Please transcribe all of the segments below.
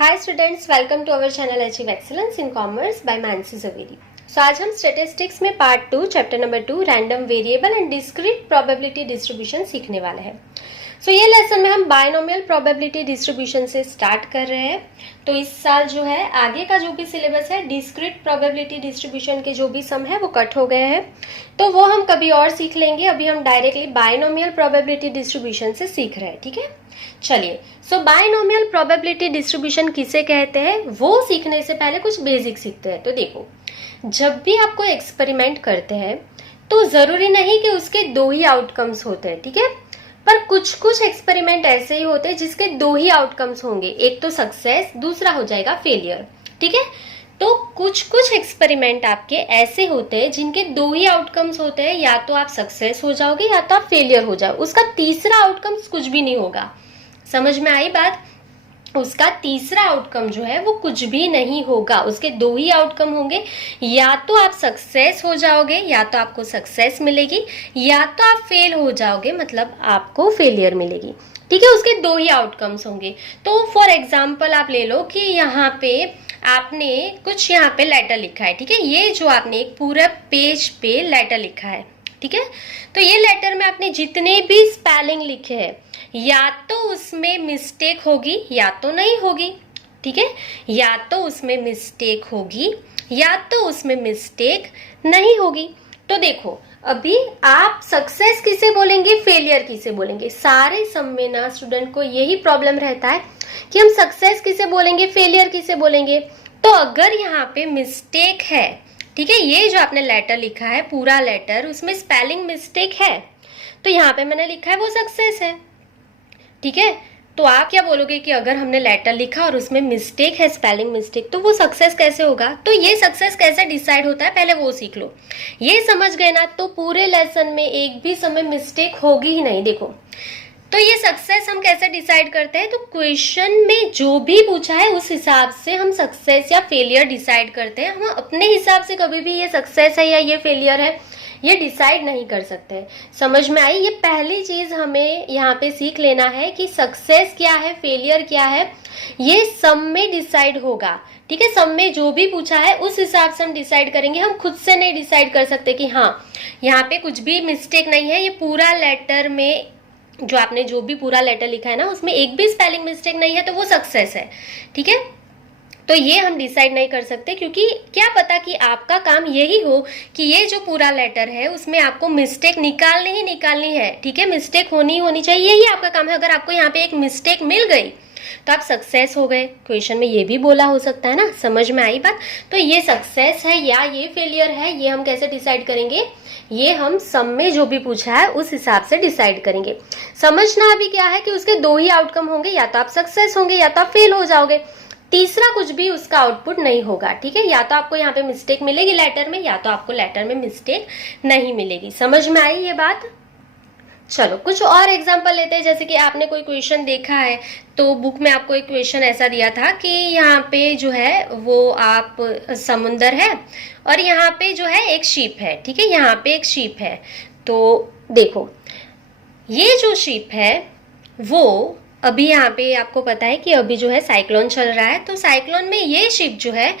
Hi students, welcome to our channel achieve excellence in commerce by Mansi Javeri. So आज हम statistics में part 2 chapter number 2 random variable and discrete probability distribution सीखने वाले हैं। So ये lesson में हम बायनोमियल प्रोबेबिलिटी डिस्ट्रीब्यूशन से स्टार्ट कर रहे हैं। तो इस साल जो है आगे का जो भी सिलेबस है डिस्क्रीट प्रोबेबिलिटी डिस्ट्रीब्यूशन के जो भी सम है वो कट हो गए हैं, तो वो हम कभी और सीख लेंगे। अभी हम डायरेक्टली बायनोमियल प्रोबेबिलिटी डिस्ट्रीब्यूशन से सीख रहे हैं, ठीक है। चलिए, सो बायनोमियल प्रोबेबिलिटी डिस्ट्रीब्यूशन किसे कहते हैं वो सीखने से पहले कुछ बेसिक सीखते हैं। तो देखो, जब भी आप कोई एक्सपेरिमेंट करते हैं तो जरूरी नहीं कि उसके दो ही आउटकम्स होते हैं, ठीक है। पर कुछ कुछ एक्सपेरिमेंट ऐसे ही होते हैं जिसके दो ही आउटकम्स होंगे, एक तो सक्सेस, दूसरा हो जाएगा फेलियर, ठीक है। तो कुछ कुछ एक्सपेरिमेंट आपके ऐसे होते हैं जिनके दो ही आउटकम्स होते हैं, या तो आप सक्सेस हो जाओगे या तो आप फेलियर हो जाओ, उसका तीसरा आउटकम्स कुछ भी नहीं होगा। समझ में आई बात? उसका तीसरा आउटकम जो है वो कुछ भी नहीं होगा, उसके दो ही आउटकम होंगे, या तो आप सक्सेस हो जाओगे या तो आपको सक्सेस मिलेगी, या तो आप फेल हो जाओगे मतलब आपको फेलियर मिलेगी, ठीक है। उसके दो ही आउटकम्स होंगे। तो फॉर एग्जाम्पल आप ले लो कि यहाँ पे आपने कुछ यहाँ पे लेटर लिखा है, ठीक है। ये जो आपने एक पूरा पेज पे लेटर लिखा है, ठीक है। तो ये लेटर में आपने जितने भी स्पेलिंग लिखे हैं, या तो उसमें मिस्टेक होगी या तो नहीं होगी, ठीक है। या तो उसमें मिस्टेक होगी या तो उसमें मिस्टेक नहीं होगी। तो देखो, अभी आप सक्सेस किसे बोलेंगे, फेलियर किसे बोलेंगे? सारे सम में ना स्टूडेंट को यही प्रॉब्लम रहता है कि हम सक्सेस किसे बोलेंगे, फेलियर किसे बोलेंगे। तो अगर यहाँ पे मिस्टेक है, ठीक है, ये जो आपने लेटर लिखा है पूरा लेटर, उसमें स्पेलिंग मिस्टेक है, तो यहाँ पे मैंने लिखा है वो सक्सेस है, ठीक है। तो आप क्या बोलोगे कि अगर हमने लेटर लिखा और उसमें मिस्टेक है, स्पेलिंग मिस्टेक, तो वो सक्सेस कैसे होगा? तो ये सक्सेस कैसे डिसाइड होता है पहले वो सीख लो। ये समझ गए ना, तो पूरे लेसन में एक भी समय मिस्टेक होगी ही नहीं। देखो, तो ये सक्सेस हम कैसे डिसाइड करते हैं? तो क्वेश्चन में जो भी पूछा है उस हिसाब से हम सक्सेस या फेलियर डिसाइड करते हैं। हम अपने हिसाब से कभी भी ये सक्सेस है या ये फेलियर है ये डिसाइड नहीं कर सकते। समझ में आई? ये पहली चीज हमें यहाँ पे सीख लेना है कि सक्सेस क्या है, फेलियर क्या है, ये सम में डिसाइड होगा, ठीक है। सम में जो भी पूछा है उस हिसाब से हम डिसाइड करेंगे। हम खुद से नहीं डिसाइड कर सकते कि हाँ यहाँ पे कुछ भी मिस्टेक नहीं है, ये पूरा लेटर में जो आपने जो भी पूरा लेटर लिखा है ना उसमें एक भी स्पेलिंग मिस्टेक नहीं है तो वो सक्सेस है, ठीक है। तो ये हम डिसाइड नहीं कर सकते, क्योंकि क्या पता कि आपका काम यही हो कि ये जो पूरा लेटर है उसमें आपको मिस्टेक निकालनी ही निकालनी है, ठीक है। मिस्टेक होनी होनी चाहिए, यही आपका काम है। अगर आपको यहाँ पे एक मिस्टेक मिल गई तो आप सक्सेस हो गए। क्वेश्चन में ये भी बोला हो सकता है ना, समझ में आई बात? तो ये सक्सेस है या ये फेलियर है, ये हम कैसे डिसाइड करेंगे? ये हम सम में जो भी पूछा है उस हिसाब से डिसाइड करेंगे। समझना अभी क्या है कि उसके दो ही आउटकम होंगे, या तो आप सक्सेस होंगे या तो आप फेल हो जाओगे, तीसरा कुछ भी उसका आउटपुट नहीं होगा, ठीक है। या तो आपको यहाँ पे मिस्टेक मिलेगी लेटर में, या तो आपको लेटर में मिस्टेक नहीं मिलेगी। समझ में आई ये बात? चलो कुछ और एग्जांपल लेते हैं। जैसे कि आपने कोई क्वेश्चन देखा है तो बुक में आपको एक क्वेश्चन ऐसा दिया था कि यहाँ पे जो है वो आप समुंदर है और यहाँ पे जो है एक शिप है, ठीक है। यहाँ पे एक शिप है। तो देखो, ये जो शिप है वो अभी यहाँ पे आपको पता है कि अभी जो है साइक्लोन चल रहा है, तो साइक्लोन में ये शिप जो है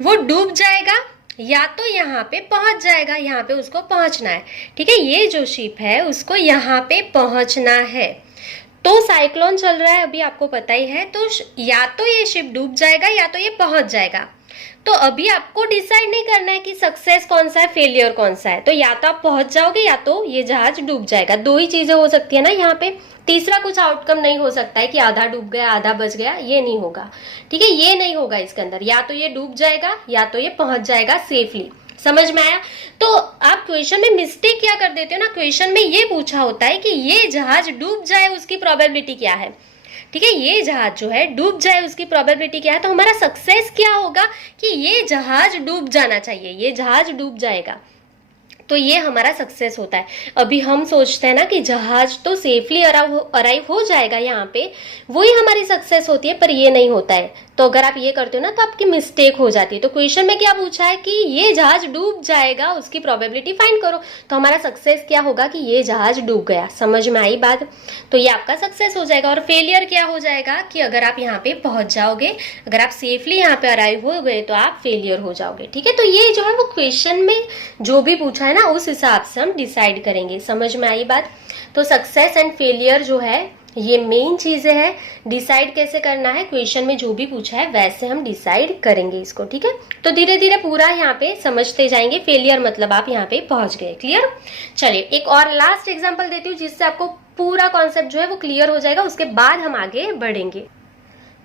वो डूब जाएगा या तो यहाँ पे पहुंच जाएगा, यहाँ पे उसको पहुंचना है, ठीक है। ये जो शिप है उसको यहाँ पे पहुंचना है। तो साइक्लोन चल रहा है अभी, आपको पता ही है, तो या तो ये शिप डूब जाएगा या तो ये पहुंच जाएगा। तो अभी आपको डिसाइड नहीं करना है कि सक्सेस कौन सा है, फेलियर कौन सा है। तो या तो आप पहुंच जाओगे या तो ये जहाज डूब जाएगा। दो ही चीजें हो सकती है ना यहाँ पे, तीसरा कुछ आउटकम नहीं हो सकता है कि आधा डूब गया आधा बच गया, ये नहीं होगा, ठीक है। ये नहीं होगा इसके अंदर, या तो ये डूब जाएगा या तो ये पहुंच जाएगा सेफली। समझ में आया? तो आप क्वेश्चन में मिस्टेक क्या कर देते हो ना, क्वेश्चन में ये पूछा होता है कि ये जहाज डूब जाए उसकी प्रोबेबिलिटी क्या है, ठीक है। ये जहाज जो है डूब जाए उसकी प्रोबेबिलिटी क्या है, तो हमारा सक्सेस क्या होगा कि ये जहाज डूब जाना चाहिए, ये जहाज डूब जाएगा। तो ये हमारा सक्सेस होता है। अभी हम सोचते हैं ना कि जहाज तो सेफली अराइव हो जाएगा यहाँ पे, वही हमारी सक्सेस होती है, पर ये नहीं होता है। तो अगर आप ये करते हो ना तो आपकी मिस्टेक हो जाती है। तो क्वेश्चन में क्या पूछा है कि ये जहाज डूब जाएगा, उसकी प्रोबेबिलिटी फाइंड करो। तो हमारा सक्सेस क्या होगा कि ये जहाज डूब गया। समझ में आई बात? तो ये आपका सक्सेस हो जाएगा। और फेलियर क्या हो जाएगा कि अगर आप यहाँ पे पहुंच जाओगे, अगर आप सेफली यहाँ पे अराइव हो गए तो आप फेलियर हो जाओगे। ठीक है, तो ये जो है वो क्वेश्चन में जो भी पूछा है ना उस हिसाब से हम डिसाइड करेंगे। समझ में आई बात? तो सक्सेस एंड फेलियर जो है ये मेन चीजें है। डिसाइड कैसे करना है, क्वेश्चन में जो भी पूछा है वैसे हम डिसाइड करेंगे इसको। ठीक है, तो धीरे धीरे पूरा यहाँ पे समझते जाएंगे। फेलियर मतलब आप यहाँ पे पहुंच गए। क्लियर? चलिए एक और लास्ट एग्जांपल देती हूँ जिससे आपको पूरा कॉन्सेप्ट जो है वो क्लियर हो जाएगा, उसके बाद हम आगे बढ़ेंगे।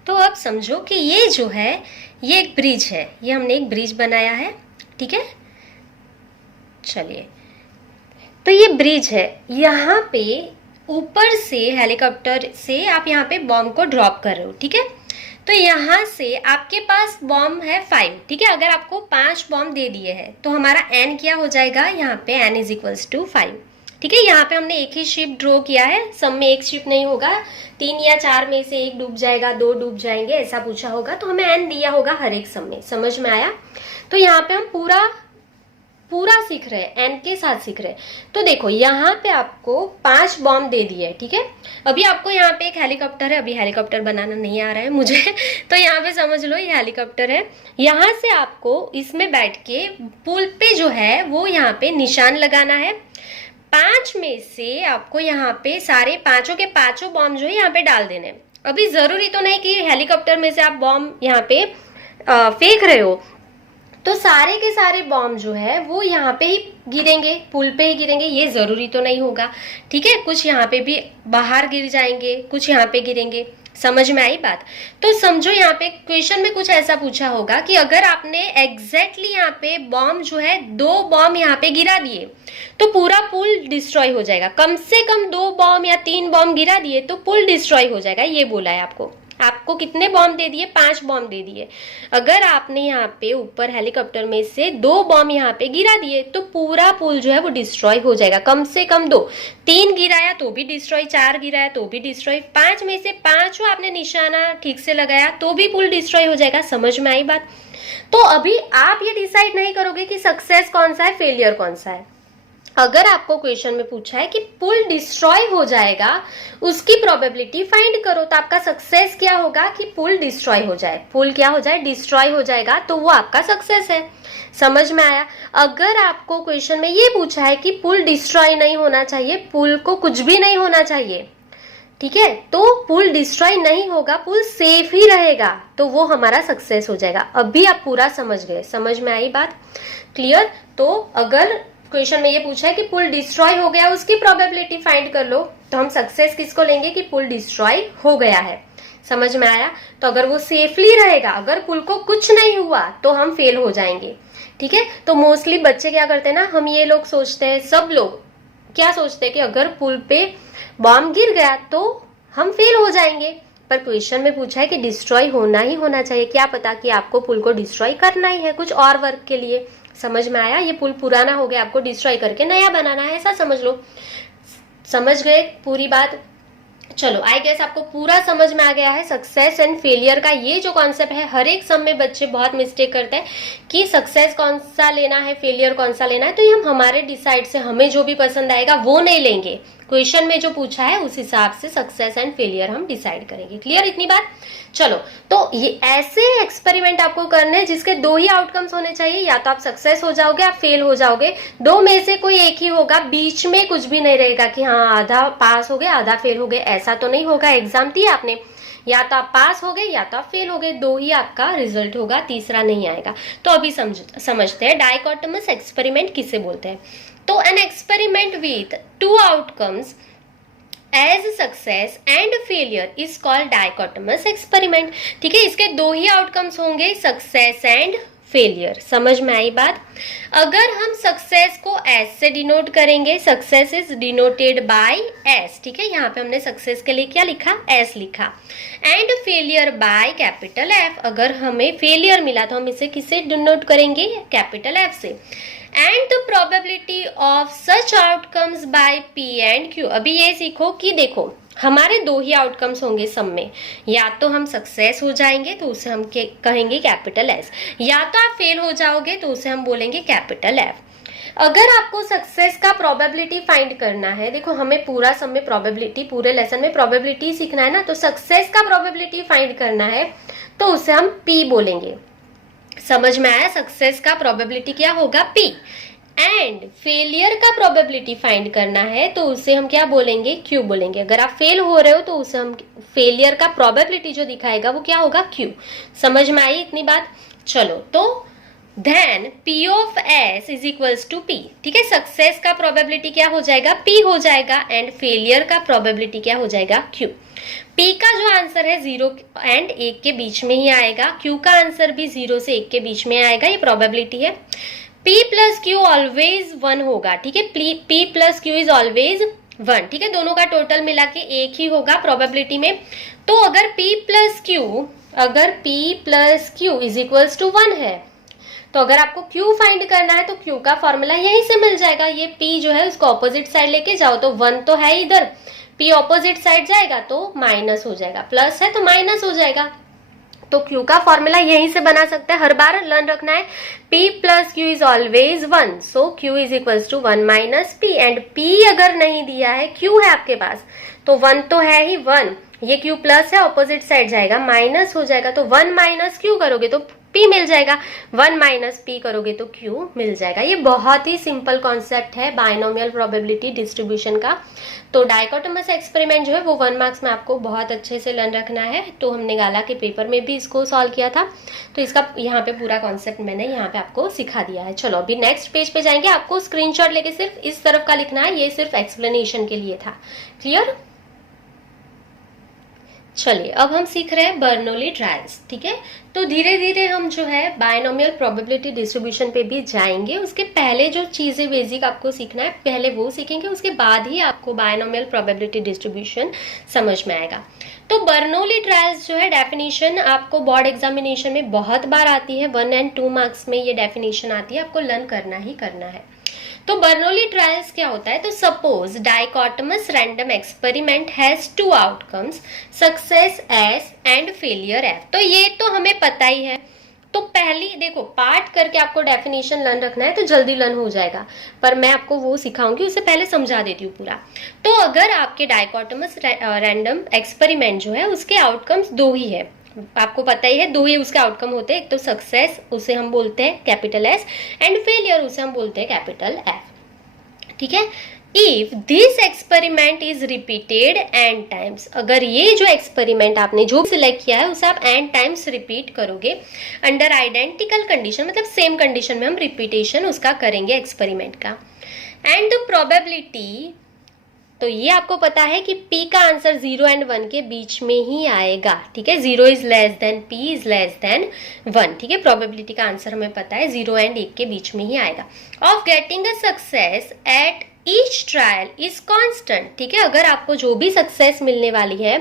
तो अब समझो कि ये जो है ये एक ब्रिज है, ये हमने एक ब्रिज बनाया है। ठीक है, चलिए तो ये ब्रिज है, यहाँ पे ऊपर से हेलीकॉप्टर से आप यहाँ पे बॉम्ब को ड्रॉप कर रहे हो। ठीक है, तो यहाँ से आपके पास बॉम्ब है 5। ठीक है, अगर आपको 5 बॉम्ब दे दिए हैं तो हमारा n क्या हो जाएगा, यहाँ पे n इज इक्वल्स टू 5। ठीक है, यहाँ पे हमने एक ही शिप ड्रॉ किया है, सब में एक शिप नहीं होगा, 3 या 4 में से एक डूब जाएगा, 2 डूब जाएंगे, ऐसा पूछा होगा तो हमें n दिया होगा हर एक सब में। समझ में आया? तो यहाँ पे हम पूरा सीख रहे हैं, n के साथ सीख रहे हैं। तो देखो यहाँ पे आपको 5 बॉम्ब दे दिए। ठीक है, अभी आपको यहाँ पे एक हेलीकॉप्टर है, अभी हेलीकॉप्टर बनाना नहीं आ रहा है मुझे तो यहाँ पे समझ लो ये हेलीकॉप्टर है। यहाँ से आपको इसमें बैठ के पुल पे जो है वो यहाँ पे निशान लगाना है। 5 में से आपको यहाँ पे सारे पांचों के पांचों बॉम्ब जो है यहाँ पे डाल देने। अभी जरूरी तो नहीं कि हेलीकॉप्टर में से आप बॉम्ब यहाँ पे फेंक रहे हो, तो सारे के सारे बॉम्ब जो है वो यहाँ पे ही गिरेंगे, पुल पे ही गिरेंगे, ये जरूरी तो नहीं होगा। ठीक है, कुछ यहाँ पे भी बाहर गिर जाएंगे, कुछ यहाँ पे गिरेंगे। समझ में आई बात? तो समझो यहाँ पे क्वेश्चन में कुछ ऐसा पूछा होगा कि अगर आपने एग्जैक्टली यहाँ पे बॉम्ब जो है 2 बॉम्ब यहाँ पे गिरा दिए तो पूरा पुल डिस्ट्रॉय हो जाएगा। कम से कम 2 बॉम्ब या 3 बॉम्ब गिरा दिए तो पुल डिस्ट्रॉय हो जाएगा, ये बोला है आपको। आपको कितने बॉम्ब दे दिए? 5 बॉम्ब दे दिए। अगर आपने यहाँ पे ऊपर हेलीकॉप्टर में से 2 बॉम्ब यहाँ पे गिरा दिए तो पूरा पुल जो है वो डिस्ट्रॉय हो जाएगा। कम से कम 2, 3 गिराया तो भी डिस्ट्रॉय, 4 गिराया तो भी डिस्ट्रॉय, 5 में से 5 आपने निशाना ठीक से लगाया तो भी पुल डिस्ट्रॉय हो जाएगा। समझ में आई बात? तो अभी आप ये डिसाइड नहीं करोगे कि सक्सेस कौन सा है, फेलियर कौन सा है। अगर आपको क्वेश्चन में पूछा है कि पुल डिस्ट्रॉय हो जाएगा, उसकी प्रोबेबिलिटी फाइंड करो, तो आपका सक्सेस क्या होगा कि पुल डिस्ट्रॉय हो जाए। पुल क्या हो जाए? डिस्ट्रॉय हो जाएगा, तो वो आपका सक्सेस है। समझ में आया? अगर आपको क्वेश्चन में ये पूछा है कि पुल डिस्ट्रॉय नहीं होना चाहिए, पुल को कुछ भी नहीं होना चाहिए, ठीक है, तो पुल डिस्ट्रॉय नहीं होगा, पुल सेफ ही रहेगा, तो वो हमारा सक्सेस हो जाएगा। अभी आप पूरा समझ गए? समझ में आई बात? क्लियर? तो अगर क्वेश्चन में ये पूछा है कि पुल डिस्ट्रॉय हो गया, उसकी प्रोबेबिलिटी फाइंड कर लो, तो हम सक्सेस किसको लेंगे कि पुल डिस्ट्रॉय हो गया है। समझ में आया? तो अगर वो सेफली रहेगा, अगर पुल को कुछ नहीं हुआ तो हम फेल हो जाएंगे। ठीक है, तो मोस्टली बच्चे क्या करते हैं ना, हम ये लोग सोचते हैं, सब लोग क्या सोचते हैं कि अगर पुल पे बॉम्ब गिर गया तो हम फेल हो जाएंगे, पर क्वेश्चन में पूछा है कि डिस्ट्रॉय होना ही होना चाहिए। क्या पता कि आपको पुल को डिस्ट्रॉय करना ही है कुछ और वर्क के लिए। समझ में आया? ये पुल पुराना हो गया, आपको डिस्ट्रॉय करके नया बनाना है, ऐसा समझ लो। समझ गए पूरी बात? चलो, आई गेस आपको पूरा समझ में आ गया है सक्सेस एंड फेलियर का ये जो कॉन्सेप्ट है। हर एक सब में बच्चे बहुत मिस्टेक करते हैं कि सक्सेस कौन सा लेना है, फेलियर कौन सा लेना है, तो ये हम हमारे डिसाइड से हमें जो भी पसंद आएगा वो नहीं लेंगे। क्वेश्चन में जो पूछा है उस हिसाब से सक्सेस एंड फेलियर हम डिसाइड करेंगे। क्लियर इतनी बात? चलो, तो ये ऐसे एक्सपेरिमेंट आपको करने हैं जिसके 2 ही आउटकम्स होने चाहिए, या तो आप सक्सेस हो जाओगे या फेल हो जाओगे, 2 में से कोई एक ही होगा, बीच में कुछ भी नहीं रहेगा कि हाँ आधा पास हो गए आधा फेल हो गए, ऐसा तो नहीं होगा। एग्जाम दिया आपने, या तो आप पास हो गए या तो आप फेल हो गए, 2 ही आपका रिजल्ट होगा, तीसरा नहीं आएगा। तो अभी समझते हैं डाइकोटोमस एक्सपेरिमेंट किसे बोलते हैं। तो an experiment with 2 outcomes as success and failure is called dichotomous experiment. ठीक है, इसके 2 ही आउटकम्स होंगे, सक्सेस एंड फेलियर। समझ में आई बात? अगर हम सक्सेस को एस से डिनोट करेंगे, success is denoted by S. ठीक है, यहाँ पे हमने सक्सेस के लिए क्या लिखा? एस लिखा। And failure by capital F. अगर हमें फेलियर मिला तो हम इसे किससे डिनोट करेंगे? कैपिटल एफ से। And the probability of such outcomes by P and Q. अभी ये सीखो कि देखो हमारे दो ही आउटकम्स होंगे सब में, या तो हम सक्सेस हो जाएंगे तो उसे हम कहेंगे कैपिटल एस, या तो आप फेल हो जाओगे तो उसे हम बोलेंगे कैपिटल एफ। अगर आपको सक्सेस का प्रोबेबिलिटी फाइंड करना है, देखो हमें पूरा सब में प्रोबेबिलिटी, पूरे लेसन में प्रोबेबिलिटी सीखना है ना, तो सक्सेस का प्रोबेबिलिटी फाइंड करना है तो उसे हम पी बोलेंगे। समझ में आया? सक्सेस का प्रोबेबिलिटी क्या होगा? पी। एंड फेलियर का प्रोबेबिलिटी फाइंड करना है तो उसे हम क्या बोलेंगे? क्यू बोलेंगे। अगर आप फेल हो रहे हो तो उसे हम फेलियर का प्रोबेबिलिटी जो दिखाएगा वो क्या होगा? क्यू। समझ में आई इतनी बात? चलो, तो then P of S is equals to P। ठीक है, सक्सेस का प्रोबेबिलिटी क्या हो जाएगा? P हो जाएगा। एंड फेलियर का प्रोबेबिलिटी क्या हो जाएगा? Q। P का जो आंसर है 0 एंड 1 के बीच में ही आएगा, Q का आंसर भी 0 से 1 के बीच में आएगा, ये प्रोबेबिलिटी है। P प्लस Q ऑलवेज 1 होगा। ठीक है, P plus Q is always 1। ठीक है, दोनों का टोटल मिला के 1 ही होगा प्रोबेबिलिटी में। तो अगर P plus Q is equals to 1 है, तो अगर आपको Q फाइंड करना है तो Q का फॉर्मूला यहीं से मिल जाएगा। ये P जो है उसको ऑपोजिट साइड लेके जाओ, तो 1 तो है इधर, P ऑपोजिट साइड जाएगा तो माइनस हो जाएगा, प्लस है तो माइनस हो जाएगा। तो Q का फॉर्मूला यहीं से बना सकते हैं। हर बार लर्न रखना है P plus Q is always 1, so Q is equals to 1 minus P। And P अगर नहीं दिया है, Q है आपके पास, तो 1 तो है ही 1, ये Q प्लस है, ऑपोजिट साइड जाएगा, माइनस हो जाएगा, तो 1 माइनस Q करोगे तो P मिल जाएगा, 1 माइनस P करोगे तो Q मिल जाएगा। ये बहुत ही सिंपल कॉन्सेप्ट है बाइनोमियल प्रोबेबिलिटी डिस्ट्रीब्यूशन का। तो डाइकोटोमस एक्सपेरिमेंट जो है वो 1 मार्क्स में आपको बहुत अच्छे से लर्न रखना है। तो हमने गाला के पेपर में भी इसको सॉल्व किया था, तो इसका यहाँ पे पूरा कॉन्सेप्ट मैंने यहाँ पे आपको सिखा दिया है। चलो अभी नेक्स्ट पेज पे जाएंगे। आपको स्क्रीनशॉट लेके सिर्फ इस तरफ का लिखना है, ये सिर्फ एक्सप्लेनेशन के लिए था। क्लियर? चलिए अब हम सीख रहे हैं बर्नौली ट्रायल्स। ठीक है, तो धीरे धीरे हम जो है बायनोमियल प्रोबेबिलिटी डिस्ट्रीब्यूशन पे भी जाएंगे। उसके पहले जो चीजें बेसिक आपको सीखना है पहले वो सीखेंगे, उसके बाद ही आपको बायनोमियल प्रोबेबिलिटी डिस्ट्रीब्यूशन समझ में आएगा। तो बर्नौली ट्रायल्स जो है डेफिनेशन आपको बोर्ड एग्जामिनेशन में बहुत बार आती है, 1 और 2 मार्क्स में ये डेफिनेशन आती है, आपको लर्न करना ही करना है। तो बर्नौली ट्रायल्स क्या होता है? तो suppose dichotomous random experiment has 2 outcomes, success S and failure F. तो ये तो हमें पता ही है। तो पहली देखो पार्ट करके आपको डेफिनेशन लर्न रखना है तो जल्दी लर्न हो जाएगा, पर मैं आपको वो सिखाऊंगी, उससे पहले समझा देती हूँ पूरा। तो अगर आपके डाइकोटोमस रैंडम एक्सपेरिमेंट जो है उसके आउटकम्स 2 ही है, आपको पता ही है 2 ही उसके आउटकम होते हैं। एक तो सक्सेस, उसे हम बोलते हैं कैपिटल एस, एंड फेलियर उसे हम बोलते हैं कैपिटल एफ। ठीक है, if this experiment is repeated N times, अगर ये जो एक्सपेरिमेंट आपने जो सिलेक्ट किया है उसे आप एन टाइम्स रिपीट करोगे अंडर आइडेंटिकल कंडीशन, मतलब सेम कंडीशन में हम रिपीटेशन उसका करेंगे एक्सपेरिमेंट का, एंड द प्रोबेबिलिटी, तो ये आपको पता है कि P का आंसर 0 एंड 1 के बीच में ही आएगा। ठीक है, 0 is less than P is less than 1। ठीक है, प्रोबेबिलिटी का आंसर हमें पता है 0 एंड 1 के बीच में ही आएगा। Of getting a success at each trial is constant. ठीक है, अगर आपको जो भी सक्सेस मिलने वाली है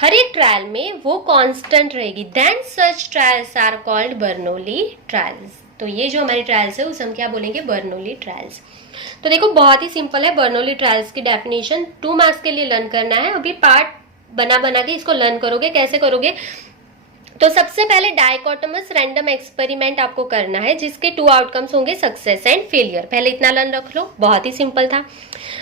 हर एक ट्रायल में वो कांस्टेंट रहेगी, then such trials are called Bernoulli trials. तो ये जो हमारी ट्रायल्स है उसे हम क्या बोलेंगे? Bernoulli trials. तो देखो बहुत ही सिंपल है बर्नौली ट्रायल्स की डेफिनेशन, 2 मार्क्स के लिए लर्न करना है। अभी पार्ट बना बना के इसको लर्न करोगे। कैसे करोगे? तो सबसे पहले डाइकोटोमस रैंडम एक्सपेरिमेंट आपको करना है जिसके 2 आउटकम्स होंगे सक्सेस एंड फेलियर। पहले इतना लर्न रख लो, बहुत ही सिंपल था।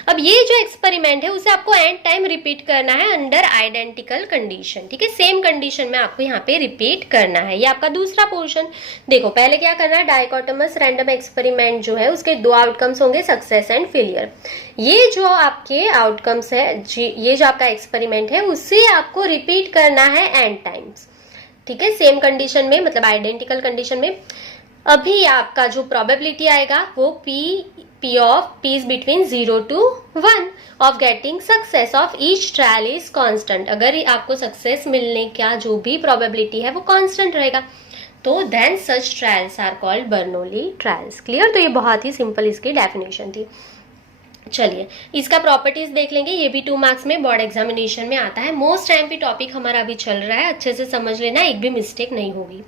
अब ये जो एक्सपेरिमेंट है उसे आपको एंड टाइम रिपीट करना है अंडर आइडेंटिकल कंडीशन। ठीक है, सेम कंडीशन में आपको यहाँ पे रिपीट करना है। ये आपका दूसरा पोर्शन। देखो पहले क्या करना है, डाइकोटोमस रैंडम एक्सपेरिमेंट जो है उसके 2 आउटकम्स होंगे सक्सेस एंड फेलियर। ये जो आपके आउटकम्स है, ये जो आपका एक्सपेरिमेंट है उसे आपको रिपीट करना है एंड टाइम्स। ठीक है, सेम कंडीशन में, मतलब आइडेंटिकल कंडीशन में। अभी आपका जो प्रोबेबिलिटी आएगा वो P of P is between 0 to 1 of getting success of each trial is constant. अगर आपको सक्सेस मिलने का जो भी प्रोबेबिलिटी है वो कांस्टेंट रहेगा, तो then such trials are called Bernoulli trials. Clear? तो ये बहुत ही सिंपल इसकी डेफिनेशन थी। चलिए इसका प्रॉपर्टीज देख लेंगे, ये भी 2 मार्क्स में बोर्ड एग्जामिनेशन में आता है। मोस्ट टाइम पे टॉपिक हमारा अभी चल रहा है, अच्छे से समझ लेना, एक भी मिस्टेक नहीं होगी।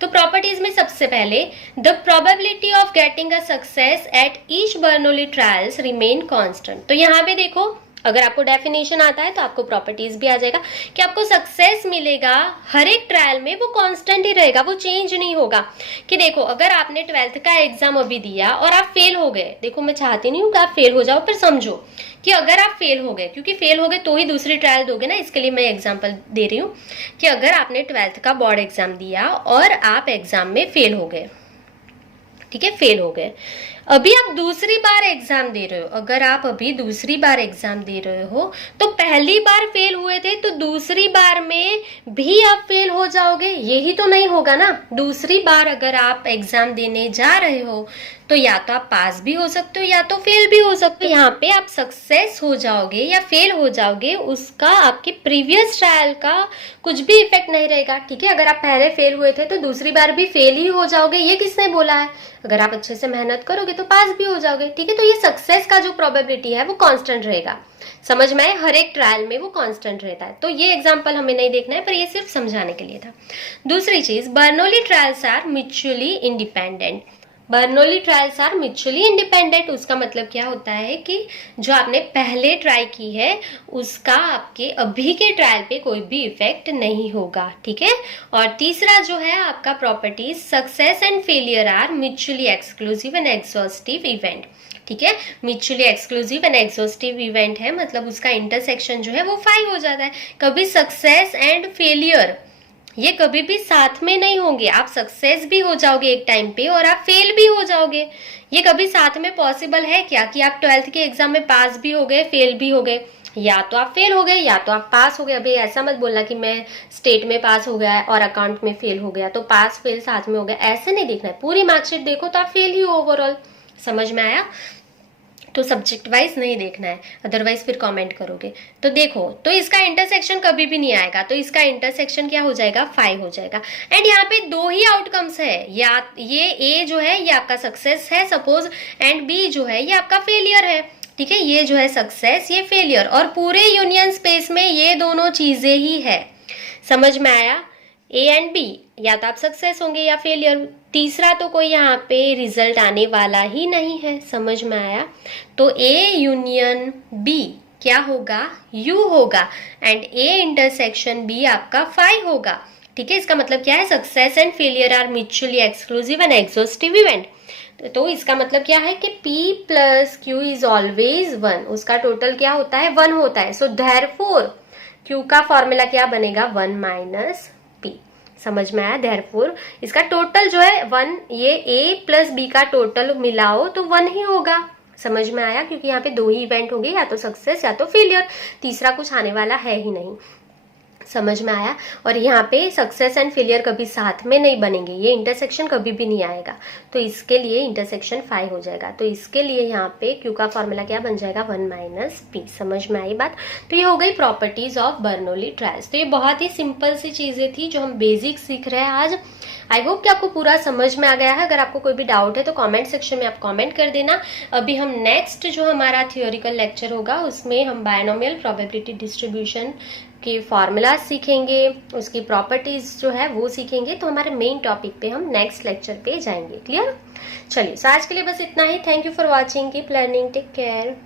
तो प्रॉपर्टीज में सबसे पहले the probability of getting a success at each Bernoulli trials remain constant. तो यहाँ पे देखो, अगर आपको डेफिनेशन आता है तो आपको प्रॉपर्टीज भी आ जाएगा कि आपको सक्सेस मिलेगा हर एक ट्रायल में, वो कांस्टेंट ही रहेगा, वो चेंज नहीं होगा। कि देखो अगर आपने 12th का एग्जाम अभी दिया और आप फेल हो गए, देखो मैं चाहती नहीं हूँ कि आप फेल हो जाओ, पर समझो कि अगर आप फेल हो गए, क्योंकि फेल हो गए तो ही दूसरी ट्रायल दोगे ना, इसके लिए मैं एग्जाम्पल दे रही हूँ कि अगर आपने 12th का बोर्ड एग्जाम दिया और आप एग्जाम में फेल हो गए, ठीक है, फेल हो गए, अभी आप दूसरी बार एग्जाम दे रहे हो, अगर आप अभी दूसरी बार एग्जाम दे रहे हो तो पहली बार फेल हुए थे तो दूसरी बार में भी आप फेल हो जाओगे, यही तो नहीं होगा ना। दूसरी बार अगर आप एग्जाम देने जा रहे हो तो या तो आप पास भी हो सकते हो या तो फेल भी हो सकते हो। यहाँ पे आप सक्सेस हो जाओगे या फेल हो जाओगे, उसका आपके प्रीवियस ट्रायल का कुछ भी इफेक्ट नहीं रहेगा, ठीक है। अगर आप पहले फेल हुए थे तो दूसरी बार भी फेल ही हो जाओगे, ये किसने बोला है? अगर आप अच्छे से मेहनत करोगे तो पास भी हो जाओगे, ठीक है। तो ये सक्सेस का जो प्रोबेबिलिटी है वो कांस्टेंट रहेगा, समझ में आए, हर एक ट्रायल में वो कांस्टेंट रहता है। तो ये एग्जांपल हमें नहीं देखना है, पर ये सिर्फ समझाने के लिए था। दूसरी चीज, Bernoulli trials are mutually independent. Bernoulli trials are mutually independent, उसका मतलब क्या होता है कि जो आपने पहले ट्राई की है उसका आपके अभी के ट्रायल पे कोई भी इफेक्ट नहीं होगा, ठीक है। और तीसरा जो है आपका property, success and failure are mutually exclusive and exhaustive event, ठीक है। Mutually exclusive and exhaustive event है, मतलब उसका इंटरसेक्शन जो है वो 5 हो जाता है। कभी सक्सेस एंड फेलियर ये कभी भी साथ में नहीं होंगे, आप सक्सेस भी हो जाओगे एक टाइम पे और आप फेल भी हो जाओगे, ये कभी साथ में पॉसिबल है क्या कि आप 12th के एग्जाम में पास भी हो गए फेल भी हो गए? या तो आप फेल हो गए या तो आप पास हो गए। अभी ऐसा मत बोलना कि मैं स्टेट में पास हो गया और अकाउंट में फेल हो गया तो पास फेल साथ में हो गया, ऐसे नहीं देखना है। पूरी मार्कशीट देखो तो आप फेल ही हो ओवरऑल, समझ में आया? तो सब्जेक्ट वाइज नहीं देखना है, अदरवाइज फिर कमेंट करोगे। तो देखो, तो इसका इंटरसेक्शन कभी भी नहीं आएगा, तो इसका इंटरसेक्शन क्या हो जाएगा? 5 हो जाएगा। एंड यहाँ पे 2 ही आउटकम्स है, या ये ए जो है ये आपका सक्सेस है सपोज, एंड बी जो है ये आपका फेलियर है, ठीक है। ये जो है सक्सेस, ये फेलियर, और पूरे यूनियन स्पेस में ये दोनों चीजें ही है, समझ में आया? ए एंड बी, या तो आप सक्सेस होंगे या फेलियर, तीसरा तो कोई यहाँ पे रिजल्ट आने वाला ही नहीं है, समझ में आया? तो ए यूनियन बी क्या होगा? यू होगा, एंड ए इंटरसेक्शन बी आपका 5 होगा, ठीक है। इसका मतलब क्या है? Success and failure are mutually exclusive and exhaustive event. तो इसका मतलब क्या है कि P plus Q is always 1, उसका टोटल क्या होता है? 1 होता है। सो देयरफॉर Q का फॉर्मूला क्या बनेगा? 1 माइनस P, समझ में आया? देयरफॉर इसका टोटल जो है 1, ये A प्लस B का टोटल मिलाओ तो 1 ही होगा, समझ में आया? क्योंकि यहाँ पे 2 ही इवेंट होंगे, या तो सक्सेस या तो फेलियर, तीसरा कुछ आने वाला है ही नहीं, समझ में आया? और यहाँ पे सक्सेस एंड फेलियर कभी साथ में नहीं बनेंगे, ये इंटरसेक्शन कभी भी नहीं आएगा, तो इसके लिए इंटरसेक्शन 5 हो जाएगा। तो इसके लिए यहाँ पे Q का फॉर्मूला क्या बन जाएगा? 1 माइनस P, समझ में आई बात? तो ये हो गई प्रॉपर्टीज ऑफ बर्नौली ट्रायल्स। तो ये बहुत ही सिंपल सी चीजें थी जो हम बेसिक सीख रहे हैं आज। आई होप कि आपको पूरा समझ में आ गया है। अगर आपको कोई भी डाउट है तो कमेंट सेक्शन में आप कमेंट कर देना। अभी हम नेक्स्ट जो हमारा थियोरिकल लेक्चर होगा उसमें हम बायनोमियल प्रोबेबिलिटी डिस्ट्रीब्यूशन के फॉर्मूला सीखेंगे, उसकी प्रॉपर्टीज जो है वो सीखेंगे। तो हमारे मेन टॉपिक पे हम नेक्स्ट लेक्चर पे जाएंगे। क्लियर? चलिए, सो आज के लिए बस इतना ही। Thank you for watching, keep learning, take care.